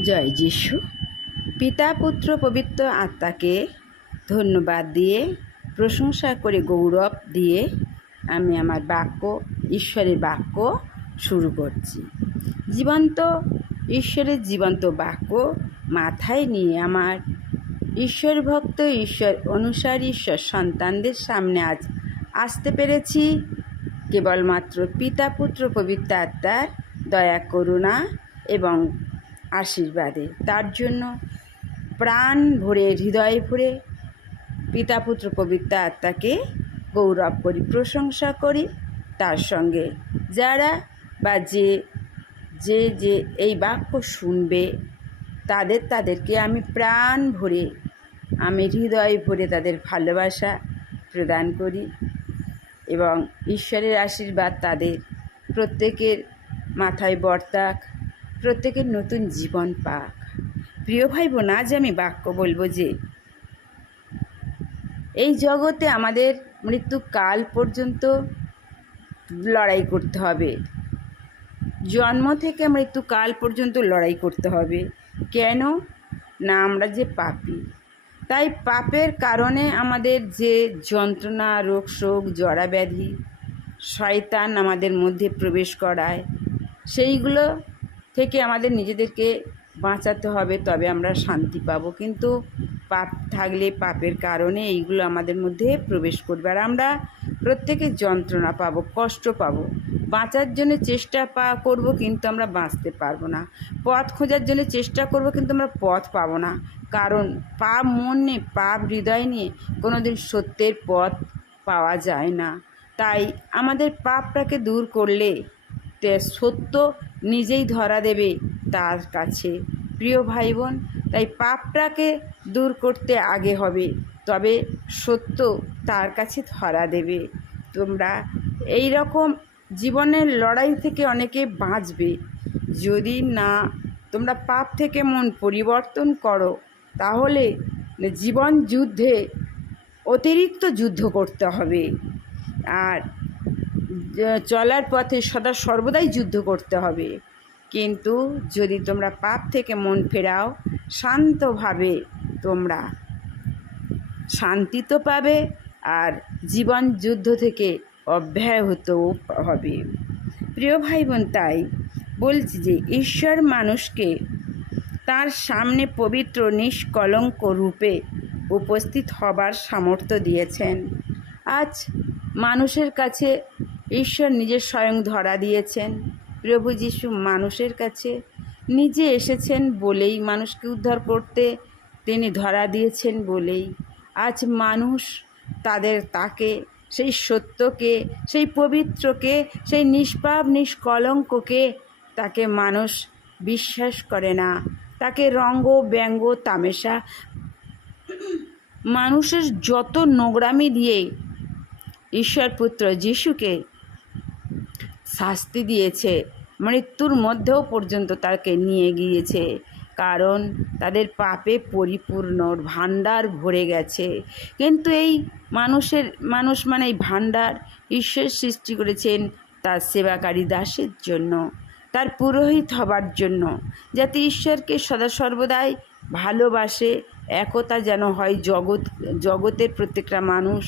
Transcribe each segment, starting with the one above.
জয় যিশু। পিতা, পুত্র, পবিত্র আত্মাকে ধন্যবাদ দিয়ে, প্রশংসা করে গৌরব দিয়ে আমি আমার বাক্য, ঈশ্বরের বাক্য শুরু করছি। জীবন্ত, ঈশ্বরের জীবন্ত বাক্য মাথায় নিয়ে আমার ঈশ্বর ভক্ত ঈশ্বর অনুসারী, ঈশ্বর সন্তানদের সামনে আজ আসতে পেরেছি। কেবলমাত্র পিতা, পুত্র, পবিত্র আত্মার দয়া, করুণা এবং আশীর্বাদে তার জন্য প্রাণ ভরে, হৃদয় ভরে পিতা পুত্র পবিত্র আত্মাকে গৌরব করি, প্রশংসা করি তার সঙ্গে। যারা বা যে যে যে এই বাক্য শুনবে, তাদের, তাদেরকে আমি প্রাণ ভরে, আমি হৃদয় ভরে তাদের ভালোবাসা প্রদান করি এবং ঈশ্বরের আশীর্বাদ তাদের প্রত্যেকের মাথায় বর্তাক প্রত্যেকের নতুন জীবন পাক। প্রিয় ভাই বোন আজ আমি বাক্য বলব যে, এই জগতে আমাদের মৃত্যু কাল পর্যন্ত লড়াই করতে হবে। জন্ম থেকে মৃত্যু কাল পর্যন্ত লড়াই করতে হবে। কেন? না, আমরা যে পাপি। তাই পাপের কারণে আমাদের যে যন্ত্রণা, রোগ, শোক জড়াব্যাধি শয়তান আমাদের মধ্যে প্রবেশ করায়, সেইগুলো থেকে আমাদের নিজেদেরকে বাঁচাতে হবে, তবে আমরা শান্তি পাবো। কিন্তু পাপ থাকলে পাপের কারণে এইগুলো আমাদের মধ্যে প্রবেশ করবে। আর আমরা প্রত্যেকে যন্ত্রণা পাবো, কষ্ট পাবো। বাঁচার জন্য চেষ্টা পা করব কিন্তু আমরা বাঁচতে পারব না। পথ খোঁজার জন্য চেষ্টা করব কিন্তু আমরা পথ পাবো না। কারণ পাপ মন নিয়ে, পাপ হৃদয় নিয়ে কোনো দিন সত্যের পথ পাওয়া যায় না। তাই আমাদের পাপটাকে দূর করলে সত্য নিজেই ধরা দেবে তার কাছে। প্রিয় ভাই বোন তাই পাপটাকে দূর করতে আগে হবে, তবে সত্য তার কাছে ধরা দেবে। তোমরা এই রকম জীবনের লড়াই থেকে অনেকে বাঁচবে। যদি না তোমরা পাপ থেকে মন পরিবর্তন করো, তাহলে জীবন যুদ্ধে অতিরিক্ত যুদ্ধ করতে হবে। আর চলার পথে সদা সর্বদাই যুদ্ধ করতে হবে। কিন্তু যদি তোমরা পাপ থেকে মন ফেরাও, শান্তভাবে তোমরা শান্তি তো পাবে আর জীবন যুদ্ধ থেকে অব্যাহতও হবে। প্রিয় ভাই বোন তাই বলছি যে ঈশ্বর মানুষকে তার সামনে পবিত্র, নিষ্কলঙ্ক রূপে উপস্থিত হবার সামর্থ্য দিয়েছেন। আজ মানুষের কাছে ঈশ্বর নিজের স্বয়ং ধরা দিয়েছেন। প্রভু যিশু মানুষের কাছে নিজে এসেছেন বলেই, মানুষকে উদ্ধার করতে তিনি ধরা দিয়েছেন বলেই। আজ মানুষ তাদের তাকে, সেই সত্যকে, সেই পবিত্রকে, সেই নিষ্পাপ, নিষ্কলঙ্ককে তাকে মানুষ বিশ্বাস করে না। তাকে রঙ্গ, ব্যঙ্গ, তামেশা, মানুষের যত নোংরামি দিয়ে ঈশ্বর পুত্র যিশুকে শাস্তি দিয়েছে। মৃত্যুর মধ্যেও পর্যন্ত তাকে নিয়ে গিয়েছে। কারণ তাদের পাপে পরিপূর্ণ ভাণ্ডার ভরে গেছে। কিন্তু এই মানুষের, মানুষ মানে এই ভাণ্ডার ঈশ্বর সৃষ্টি করেছেন তার সেবাকারী দাসের জন্য, তার পুরোহিত হবার জন্য, যাতে ঈশ্বরকে সদা সর্বদাই ভালোবাসে, একতা যেন হয় জগৎ, জগতের প্রত্যেকটা মানুষ।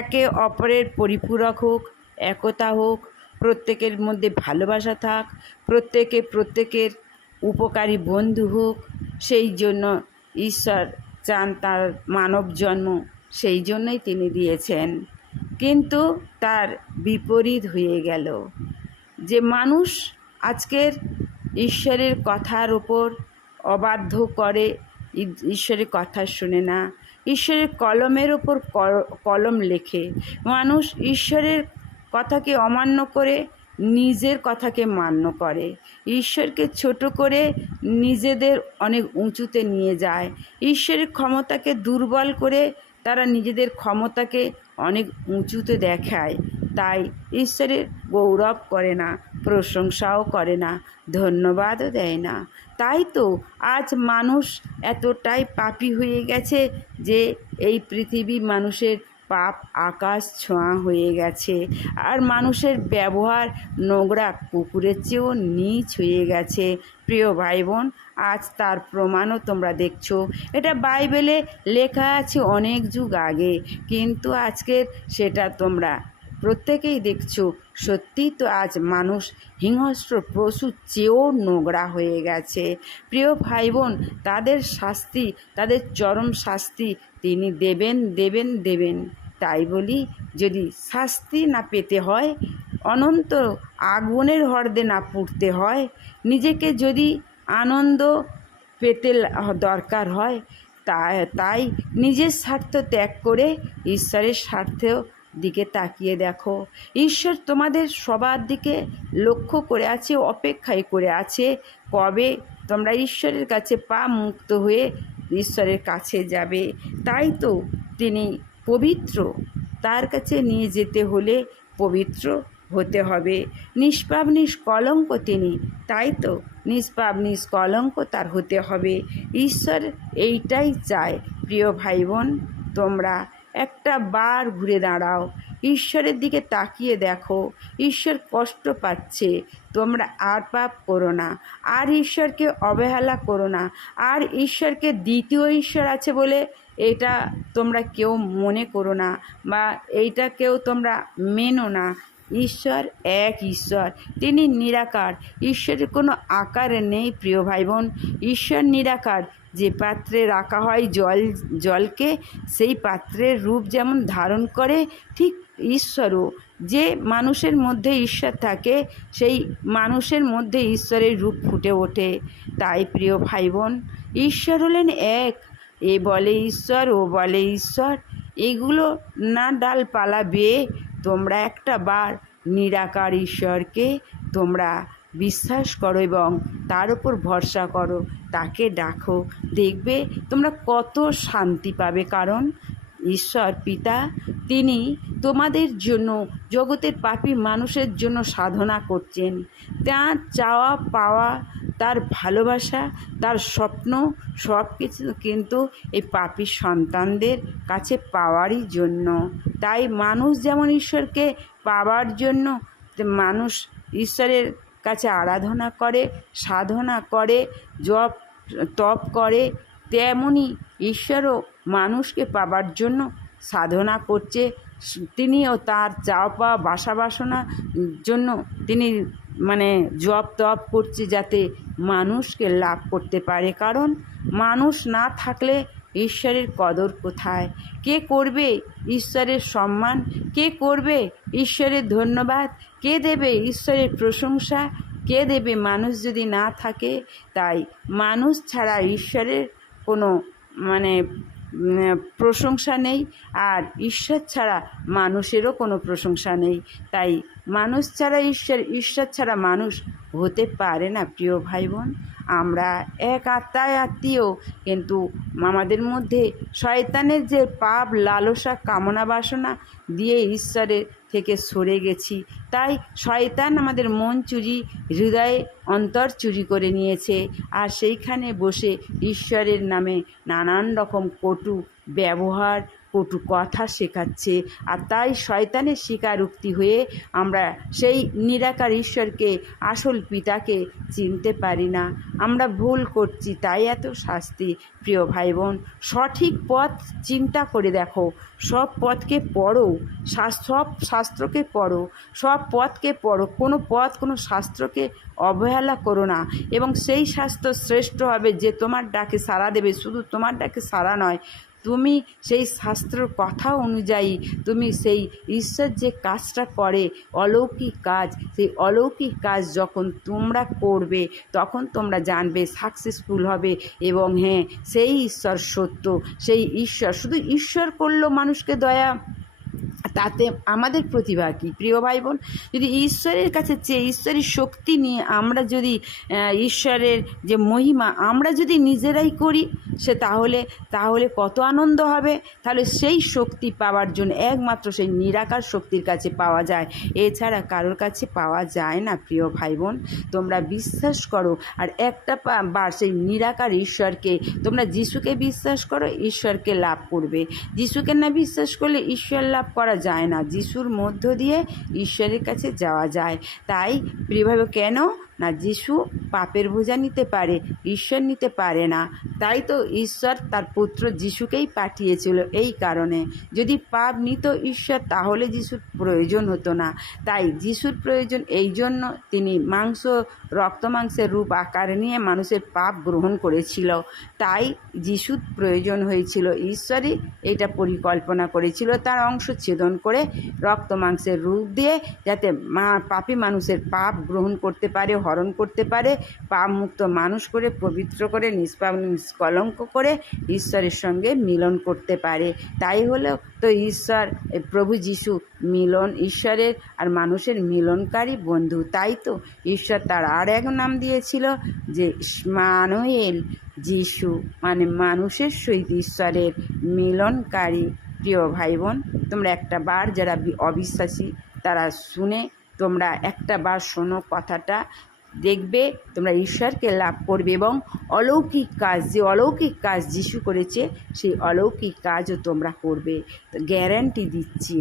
একে অপরের পরিপূরক হোক, একতা হোক প্রত্যেকের মধ্যে ভালোবাসা থাক, প্রত্যেকে প্রত্যেকের উপকারী বন্ধু হোক, সেই জন্য ঈশ্বর চান তার মানব জন্ম, সেই জন্যই তিনি দিয়েছেন। কিন্তু তার বিপরীত হয়ে গেল। যে মানুষ আজকের ঈশ্বরের কথার ওপর অবাধ্য করে, ঈশ্বরের কথা শুনে না, ঈশ্বরের কলমের ওপর কলম লেখে। মানুষ ঈশ্বরের কথাকে অমান্য করে নিজের কথাকে মান্য করে। ঈশ্বরকে ছোট করে নিজেদের অনেক উঁচুতে নিয়ে যায়। ঈশ্বরের ক্ষমতাকে দুর্বল করে তারা নিজেদের ক্ষমতাকে অনেক উঁচুতে দেখায়। তাই ঈশ্বরের গৌরব করে না, প্রশংসাও করে না, ধন্যবাদও দেয় না। তাই তো আজ মানুষ এতটাই পাপি হয়ে গেছে যে এই পৃথিবী মানুষের পাপ আকাশ ছোঁয়া হয়ে গেছে আর মানুষের ব্যবহার নোংরা কুকুরের চেয়েও নিচ হয়ে গেছে। প্রিয় ভাই বোন আজ তার প্রমাণও তোমরা দেখছ। এটা বাইবেলে লেখা আছে অনেক যুগ আগে, কিন্তু আজকের সেটা তোমরা প্রত্যেকেই দেখছ, সত্যি তো আজ মানুষ হিংস্র পশুর চেয়েও নোংরা হয়ে গেছে। প্রিয় ভাই বোন তাদের শাস্তি, তাদের চরম শাস্তি তিনি দেবেন দেবেন দেবেন। তাই বলি, যদি শাস্তি না পেতে হয়, অনন্ত আগুনের হর্দে না পুড়তে হয়, নিজেকে যদি আনন্দ পেতে দরকার হয়, তাই তাই নিজের স্বার্থ ত্যাগ করে ঈশ্বরের স্বার্থেও দিকে তাকিয়ে দেখো। ঈশ্বর তোমাদের সবার দিকে লক্ষ্য করে আছে অপেক্ষায় করে আছে। কবে তোমরা ঈশ্বরের কাছে পা মুক্ত হয়ে ঈশ্বরের কাছে যাবে? তাই তো তিনি পবিত্র। তার কাছে নিয়ে যেতে হলে পবিত্র হতে হবে। নিষ্পাপ নিষ্কলঙ্ক তিনি, তাই তো নিষ্পাপ নিষ্কলঙ্ক তার হতে হবে। ঈশ্বর এইটাই চায়। প্রিয় ভাই বোন তোমরা একটা বার ঘুরে দাঁড়াও। ঈশ্বরের দিকে তাকিয়ে দেখো। ঈশ্বর কষ্ট পাচ্ছে। তোমরা আর পাপ করো না। আর ঈশ্বরকে অবহেলা করো না। আর ঈশ্বরকে দ্বিতীয় ঈশ্বর আছে বলে এটা তোমরা কেউ মনে করো না বা এইটা কেউ তোমরা মেনো না। ঈশ্বর এক ঈশ্বর, তিনি নিরাকার। ঈশ্বরের কোনো আকার নেই, প্রিয় ভাই বোন ঈশ্বর নিরাকার, যে পাত্রে রাখা হয় জল, জলকে, সেই পাত্রের রূপ যেমন ধারণ করে, ঠিক ঈশ্বরও। যে মানুষের মধ্যে ঈশ্বর থাকে, সেই মানুষের মধ্যে ঈশ্বরের রূপ ফুটে ওঠে। তাই প্রিয় ভাই বোন ঈশ্বর হলেন এক। এ বলে ঈশ্বর, ও বলে ঈশ্বর। এগুলো না ডালপালা বেয়ে তোমরা একটা বার নিরাকার ঈশ্বরকে তোমরা বিশ্বাস করো এবং তার উপর ভরসা করো, তাকে ডাকো, দেখবে তোমরা কত শান্তি পাবে। কারণ ঈশ্বর পিতা, তিনি তোমাদের জন্য জগতের পাপী মানুষের জন্য সাধনা করছেন। তার চাওয়া পাওয়া, তার ভালোবাসা, তার স্বপ্ন সব কিছু কিন্তু এই পাপী সন্তানদের কাছে পাওয়ারই জন্য। তাই মানুষ যেমন ঈশ্বরকে পাওয়ার জন্য মানুষ ঈশ্বরের কাছে আরাধনা করে, সাধনা করে, জপ, তপ করে তেমনই ঈশ্বরও মানুষকে পাবার জন্য সাধনা করছে। তিনিও তার চাওয়া পাওয়া বাসা বাসনা জন্য তিনি মানে জপ তপ করছে যাতে মানুষকে লাভ করতে পারে। কারণ মানুষ না থাকলে ঈশ্বরের কদর কোথায়? কে করবে ঈশ্বরের সম্মান? কে করবে ঈশ্বরের ধন্যবাদ? কে দেবে ঈশ্বরের প্রশংসা? কে দেবে মানুষ যদি না থাকে? তাই মানুষ ছাড়া ঈশ্বরের কোনো মানে প্রশংসা নেই। আর ঈশ্বর ছাড়া মানুষেরও কোনো প্রশংসা নেই। তাই মানুষ ছাড়া ঈশ্বর ঈশ্বর ছাড়া মানুষ হতে পারে না, প্রিয় ভাই বোন। আমরা এক আত্মায় আত্মীয়। কিন্তু আমাদের মধ্যে শয়তানের যে পাপ, লালসা, কামনা, বাসনা দিয়ে ঈশ্বরের থেকে সরে গেছি। তাই শয়তান আমাদের মন চুরি, হৃদয়ে অন্তর চুরি করে নিয়েছে। আর সেইখানে বসে ঈশ্বরের নামে নানান রকম কটু ব্যবহার কটু কথা শেখাচ্ছে। আর তাই শয়তানের স্বীকারোক্তি হয়ে আমরা সেই নিরাকার ঈশ্বরকে, আসল পিতাকে চিনতে পারি না। আমরা ভুল করছি, তাই এত শাস্তি। প্রিয় ভাই বোন সঠিক পথ চিন্তা করে দেখো। সব পথকে পড়ো সব শাস্ত্রকে পড়ো। সব পথকে পড়ো, কোনো পথ, কোনো শাস্ত্রকে অবহেলা করো না। এবং সেই শাস্ত্র শ্রেষ্ঠ হবে যে তোমার ডাকে সাড়া দেবে। শুধু তোমার ডাকে সাড়া নয় তুমি সেই শাস্ত্র কথা অনুযায়ী তুমি সেই ঈশ্বর যে কাজটা করে, অলৌকিক কাজ, সেই অলৌকিক কাজ যখন তোমরা করবে, তখন তোমরা জানবে সাকসেসফুল হবে এবং হ্যাঁ সেই ঈশ্বর সত্য, সেই ঈশ্বর, শুধু ঈশ্বর করল মানুষকে দয়া। তাতে আমাদের প্রতিভা কী? প্রিয় ভাই বোন যদি ঈশ্বরের কাছে চেয়ে, ঈশ্বরের শক্তি নিয়ে আমরা যদি ঈশ্বরের যে মহিমা আমরা যদি নিজেরাই করি, সে তাহলে তাহলে কত আনন্দ হবে। তাহলে সেই শক্তি পাওয়ার জন্য, একমাত্র সেই নিরাকার শক্তির কাছে পাওয়া যায়। এছাড়া কারোর কাছে পাওয়া যায় না, প্রিয় ভাই বোন তোমরা বিশ্বাস করো, আর একটা বার সেই নিরাকার ঈশ্বরকে, তোমরা যিশুকে বিশ্বাস করো, ঈশ্বরকে লাভ করবে। যিশুকে না বিশ্বাস করলে ঈশ্বর লাভ করা যায় না। যিশুর মধ্য দিয়ে ঈশ্বরের কাছে যাওয়া যায়। তাই প্রিয়ভাবে কেন না, যিশু পাপের বোঝা নিতে পারে, ঈশ্বর নিতে পারে না। তাই তো ঈশ্বর তার পুত্র যিশুকেই পাঠিয়েছিল এই কারণে। যদি পাপ নিত ঈশ্বর, তাহলে যিশুর প্রয়োজন হতো না। তাই যিশুর প্রয়োজন এই জন্য তিনি মাংস, রক্ত মাংসের রূপ আকার নিয়ে মানুষের পাপ গ্রহণ করেছিল। তাই যিশুর প্রয়োজন হয়েছিল। ঈশ্বরই এটা পরিকল্পনা করেছিল। তার অংশ ছেদন করে রক্ত মাংসের রূপ দিয়ে যাতে মা, পাপী মানুষের পাপ গ্রহণ করতে পারে হরণ করতে পারে পাপ মুক্ত মানুষ করে, পবিত্র করে, নিষ্পাপ নিষ্কলঙ্ক করে ঈশ্বরের সঙ্গে মিলন করতে পারে। তাই হলো তো ঈশ্বর প্রভু যিশু মিলন, ঈশ্বরের আর মানুষের মিলনকারী বন্ধু। তাই তো ঈশ্বর তার আর এক নাম দিয়েছিল যে মানুয়েল যিশু মানে মানুষের সহিত ঈশ্বরের মিলনকারী। প্রিয় ভাই বোন তোমরা একটা বার যারা অবিশ্বাসী, তারা শুনে তোমরা একটা বার শোনো কথাটা। দেখবে তোমরা ঈশ্বরকে লাভ করবে এবং অলৌকিক কাজ, যে অলৌকিক কাজ যিশু করেছে, সেই অলৌকিক কাজও তোমরা করবে। গ্যারান্টি দিচ্ছি।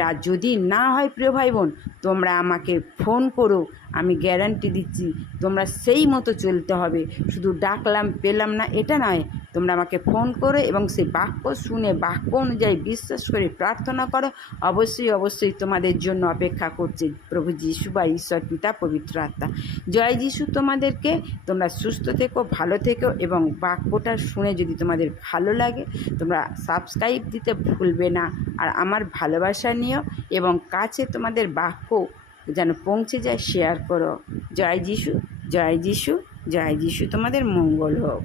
আর যদি না হয় প্রিয় ভাই বোন তোমরা আমাকে ফোন করো, আমি গ্যারান্টি দিচ্ছি, তোমরা সেই মতো চলতে হবে। শুধু ডাকলাম, পেলাম না, এটা নয়, তোমরা আমাকে ফোন করো এবং সেই বাক্য শুনে, বাক্য অনুযায়ী বিশ্বাস করে প্রার্থনা করো। অবশ্যই অবশ্যই তোমাদের জন্য অপেক্ষা করছে প্রভু যিশু বা ঈশ্বর পিতা, পবিত্র আত্মা। জয় যিশু তোমাদেরকে, তোমরা সুস্থ থেকো, ভালো থেকো এবং বাক্যটা শুনে যদি তোমাদের ভালো লাগে, তোমরা সাবস্ক্রাইব দিতে ভুলবে না। আর আমার ভালোবাসা নিও এবং কাছে তোমাদের বাক্য যেন পৌঁছে যায় শেয়ার করো। জয় যিশু জয় যিশু জয় যিশু তোমাদের মঙ্গল হোক।